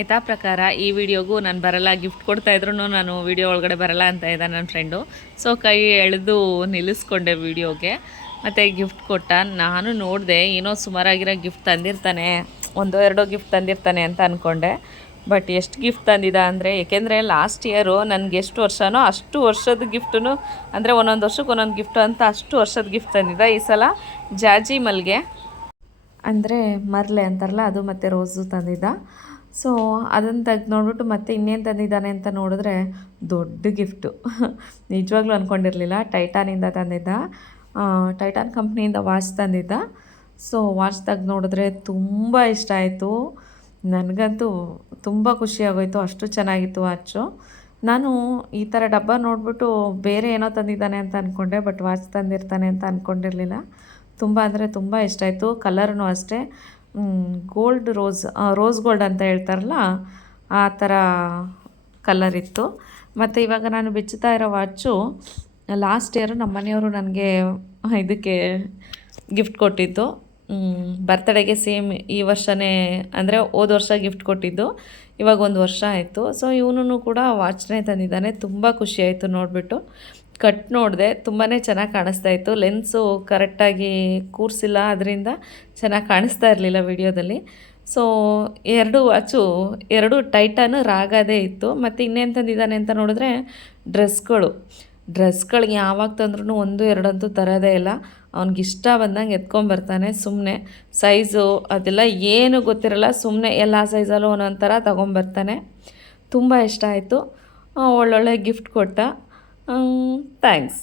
ಯಥಾ ಪ್ರಕಾರ ಈ ವಿಡಿಯೋಗೂ ನಾನು ಬರಲ್ಲ, ಗಿಫ್ಟ್ ಕೊಡ್ತಾಯಿದ್ರು ನಾನು ವಿಡಿಯೋ ಒಳಗಡೆ ಬರಲ್ಲ ಅಂತ ಇದ್ದ ನನ್ನ ಫ್ರೆಂಡು. ಸೊ ಕೈ ಎಳೆದು ನಿಲ್ಲಿಸ್ಕೊಂಡೆ ವಿಡಿಯೋಗೆ. ಮತ್ತು ಗಿಫ್ಟ್ ಕೊಟ್ಟ. ನಾನು ನೋಡಿದೆ ಏನೋ ಸುಮಾರಾಗಿರೋ ಗಿಫ್ಟ್ ತಂದಿರ್ತಾನೆ, ಒಂದೋ ಎರಡೋ ಗಿಫ್ಟ್ ತಂದಿರ್ತಾನೆ ಅಂತ ಅಂದ್ಕೊಂಡೆ. ಬಟ್ ಎಷ್ಟು ಗಿಫ್ಟ್ ತಂದಿದ್ದ ಅಂದರೆ, ಏಕೆಂದರೆ ಲಾಸ್ಟ್ ಇಯರು ನನಗೆ ಎಷ್ಟು ವರ್ಷನೋ ಅಷ್ಟು ವರ್ಷದ ಗಿಫ್ಟು, ಅಂದರೆ ಒಂದೊಂದು ವರ್ಷಕ್ಕೆ ಒಂದೊಂದು ಗಿಫ್ಟು ಅಂತ ಅಷ್ಟು ವರ್ಷದ ಗಿಫ್ಟ್ ತಂದಿದ್ದ. ಈ ಸಲ ಜಾಜಿ ಮಲ್ಲಿಗೆ ಅಂದರೆ ಮರ್ಲೆ ಅಂತಾರಲ್ಲ ಅದು, ಮತ್ತು ರೋಸು ತಂದಿದ್ದ. ಸೊ ಅದನ್ನು ತೆಗ್ದು ನೋಡ್ಬಿಟ್ಟು ಮತ್ತೆ ಇನ್ನೇನು ತಂದಿದ್ದಾನೆ ಅಂತ ನೋಡಿದ್ರೆ ದೊಡ್ಡ ಗಿಫ್ಟು. ನಿಜವಾಗ್ಲೂ ಅಂದ್ಕೊಂಡಿರಲಿಲ್ಲ. ಟೈಟಾನಿಂದ ತಂದಿದ್ದ, ಟೈಟಾನ್ ಕಂಪ್ನಿಯಿಂದ ವಾಚ್ ತಂದಿದ್ದ. ಸೊ ವಾಚ್ ತೆಗ್ದು ನೋಡಿದ್ರೆ ತುಂಬ ಇಷ್ಟ ಆಯಿತು. ನನಗಂತೂ ತುಂಬ ಖುಷಿಯಾಗೋಯಿತು, ಅಷ್ಟು ಚೆನ್ನಾಗಿತ್ತು ವಾಚು. ನಾನು ಈ ಥರ ಡಬ್ಬ ನೋಡಿಬಿಟ್ಟು ಬೇರೆ ಏನೋ ತಂದಿದ್ದಾನೆ ಅಂತ ಅಂದ್ಕೊಂಡೆ, ಬಟ್ ವಾಚ್ ತಂದಿರ್ತಾನೆ ಅಂತ ಅಂದ್ಕೊಂಡಿರಲಿಲ್ಲ. ತುಂಬ ಅಂದರೆ ತುಂಬ ಇಷ್ಟ ಆಯಿತು. ಕಲರ್ನೂ ಅಷ್ಟೇ ಗೋಲ್ಡ್ ರೋಸ್ ಗೋಲ್ಡ್ ಅಂತ ಹೇಳ್ತಾರಲ್ಲ ಆ ಥರ ಕಲರ್ ಇತ್ತು. ಮತ್ತು ಇವಾಗ ನಾನು ಬಿಚ್ಚುತ್ತಾ ಇರೋ ವಾಚು ಲಾಸ್ಟ್ ಇಯರು ನಮ್ಮ ಮನೆಯವರು ನನಗೆ ಇದಕ್ಕೆ ಗಿಫ್ಟ್ ಕೊಟ್ಟಿದ್ದು, ಬರ್ತಡೆಗೆ ಸೇಮ್ ಈ ವರ್ಷವೇ, ಅಂದರೆ ಹೋದ ವರ್ಷ ಗಿಫ್ಟ್ ಕೊಟ್ಟಿದ್ದು. ಇವಾಗ 1 ವರ್ಷ ಆಯಿತು. ಸೊ ಇವನು ಕೂಡ ವಾಚ್ನೇ ತಂದಿದ್ದಾನೆ. ತುಂಬ ಖುಷಿ ಆಯಿತು ನೋಡಿಬಿಟ್ಟು. ಕಟ್ ನೋಡಿದೆ, ತುಂಬಾ ಚೆನ್ನಾಗಿ ಕಾಣಿಸ್ತಾ ಇತ್ತು. ಲೆನ್ಸು ಕರೆಕ್ಟಾಗಿ ಕೂರಿಸಿಲ್ಲ, ಅದರಿಂದ ಚೆನ್ನಾಗಿ ಕಾಣಿಸ್ತಾ ಇರಲಿಲ್ಲ ವಿಡಿಯೋದಲ್ಲಿ. ಸೊ 2 ವಾಚು, 2 ಟೈಟಾನು ರಾಗದೇ ಇತ್ತು. ಮತ್ತು ಇನ್ನೇನು ತಂದಿದ್ದಾನೆ ಅಂತ ನೋಡಿದ್ರೆ ಡ್ರೆಸ್ಗಳಿಗೆ ಯಾವಾಗ ತಂದ್ರೂ 1, 2 ಅಂತೂ ತರೋದೇ ಇಲ್ಲ. ಅವ್ನಿಗಿಷ್ಟ ಬಂದಂಗೆ ಎತ್ಕೊಂಬರ್ತಾನೆ ಸುಮ್ಮನೆ. ಸೈಜು ಅದೆಲ್ಲ ಏನು ಗೊತ್ತಿರಲ್ಲ, ಸುಮ್ಮನೆ ಎಲ್ಲ ಸೈಜಲ್ಲೂ ಒಂದೊಂದು ಥರ ತೊಗೊಂಬರ್ತಾನೆ. ತುಂಬ ಇಷ್ಟ ಆಯಿತು. ಒಳ್ಳೊಳ್ಳೆ ಗಿಫ್ಟ್ ಕೊಟ್ಟ. ಥ್ಯಾಂಕ್ಸ್.